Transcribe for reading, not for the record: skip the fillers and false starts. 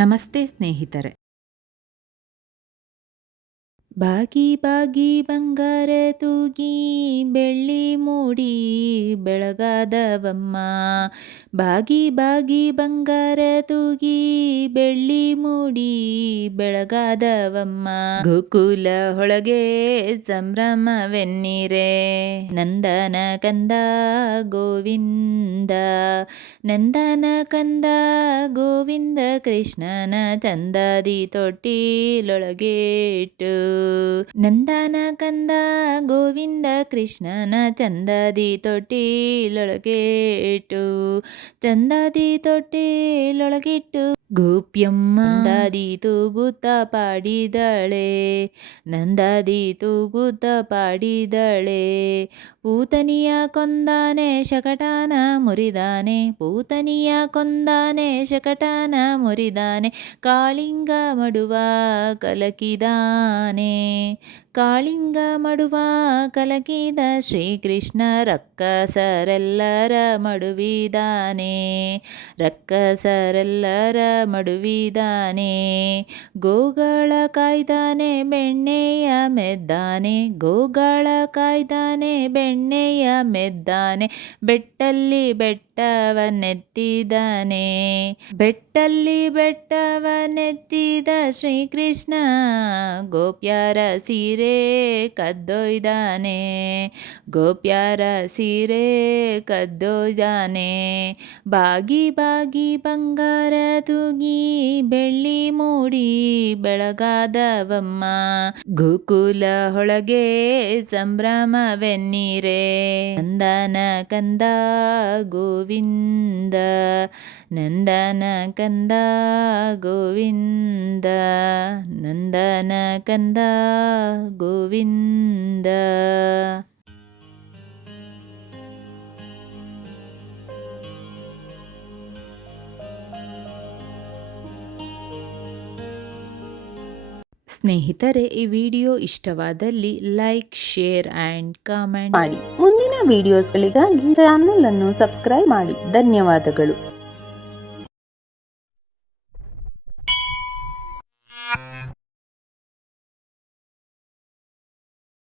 ನಮಸ್ತೆ ಸ್ನೇಹಿತರೆ. ಬಾಗಿ ಬಾಗಿ ಬಂಗಾರ ತೂಗಿ ಬೆಳ್ಳಿ ಮೂಡಿ ಬೆಳಗಾದವಮ್ಮ. ಬಾಗಿ ಬಾಗಿ ಬಂಗಾರ ತೂಗಿ ಬೆಳ್ಳಿ ಮೂಡಿ ಬೆಳಗಾದವಮ್ಮ. ಗೋಕುಲ ಹೊಳಗೆ ಸಂಭ್ರಮವೆನ್ನಿರೆ ನಂದನ ಕಂದ ಗೋವಿಂದ. ನಂದನ ಕಂದ ಗೋವಿಂದ ಕೃಷ್ಣನ ಚಂದದಿ ತೊಟ್ಟಿಲೊಳಗೇಟು. ನಂದನ ಕಂದ ಗೋವಿಂದ ಕೃಷ್ಣನ ಚಂದದಿ ತೊಟ್ಟಿಲೊಳಗೇಟು. ಚಂದದಿ ತೊಟ್ಟಿಲೊಳಗಿಟ್ಟು ಗೋಪ್ಯಮ್ಮ ನಂದದಿ ತೂಗುತ್ತ ಪಾಡಿದಳೆ. ನಂದದಿ ತೂಗುತ್ತ ಪಾಡಿದಳೆ. ಪೂತನಿಯ ಕೊಂದಾನೆ ಶಕಟಾನ ಮುರಿದಾನೆ. ಪೂತನಿಯ ಕೊಂದಾನೆ ಶಕಟಾನ ಮುರಿದಾನೆ. ಕಾಳಿಂಗ ಮಡುವ ಕಲಕಿದಾನೆ. ಕಾಳಿಂಗ ಮಡುವ ಕಲಕಿದ ಶ್ರೀಕೃಷ್ಣ ರಕ್ಕಸರೆಲ್ಲರ ಮಡುವಿದಾನೆ. ರಕ್ಕಸರೆಲ್ಲರ ಮಡುವಿದಾನೆ. ಗೋಗಳ ಕಾಯ್ದಾನೆ ಬೆಣ್ಣೆಯ ಮೆದ್ದಾನೆ. ಗೋಗಳ ಕಾಯ್ದಾನೆ ಬೆಣ್ಣೆಯ ಮೆದ್ದಾನೆ. ಬೆಟ್ಟಲ್ಲಿ ಬೆಟ್ಟವನ್ನೆತ್ತಿದಾನೆ. ಬೆಟ್ಟಲ್ಲಿ ಬೆಟ್ಟವನ್ನೆತ್ತಿದ ಶ್ರೀಕೃಷ್ಣ ಗೋಪ್ಯರ ಸೀರೆ ಕದ್ದೊಯ್ದಾನೆ. ಗೋಪ್ಯರ ಸೀರೆ ಕದ್ದೊಯ್ದಾನೆ. ಬಾಗಿ ಬಾಗಿ ಬಂಗಾರ ತೂಗಿ ಬೆಳ್ಳಿ ಮೂಡಿ ಬೆಳಗಾದವಮ್ಮ. ಗೋಕುಲ ಹೊಳಗೆ ಸಂಭ್ರಮವೆನ್ನಿರೆ ನಂದನ ಕಂದ ಗೋವಿಂದ. ನಂದನ ಕಂದ ಗೋವಿಂದ. ನಂದನ ಕಂದ ಗೋವಿಂದ. ಸ್ನೇಹಿತರೆ, ಈ ವಿಡಿಯೋ ಇಷ್ಟವಾದಲ್ಲಿ ಲೈಕ್, ಶೇರ್ ಆ್ಯಂಡ್ ಕಾಮೆಂಟ್ ಮಾಡಿ. ಮುಂದಿನ ವಿಡಿಯೋಸ್ಗಳಿಗಾಗಿ ಚಾನಲ್ ಅನ್ನು ಸಬ್ಸ್ಕ್ರೈಬ್ ಮಾಡಿ. ಧನ್ಯವಾದಗಳು.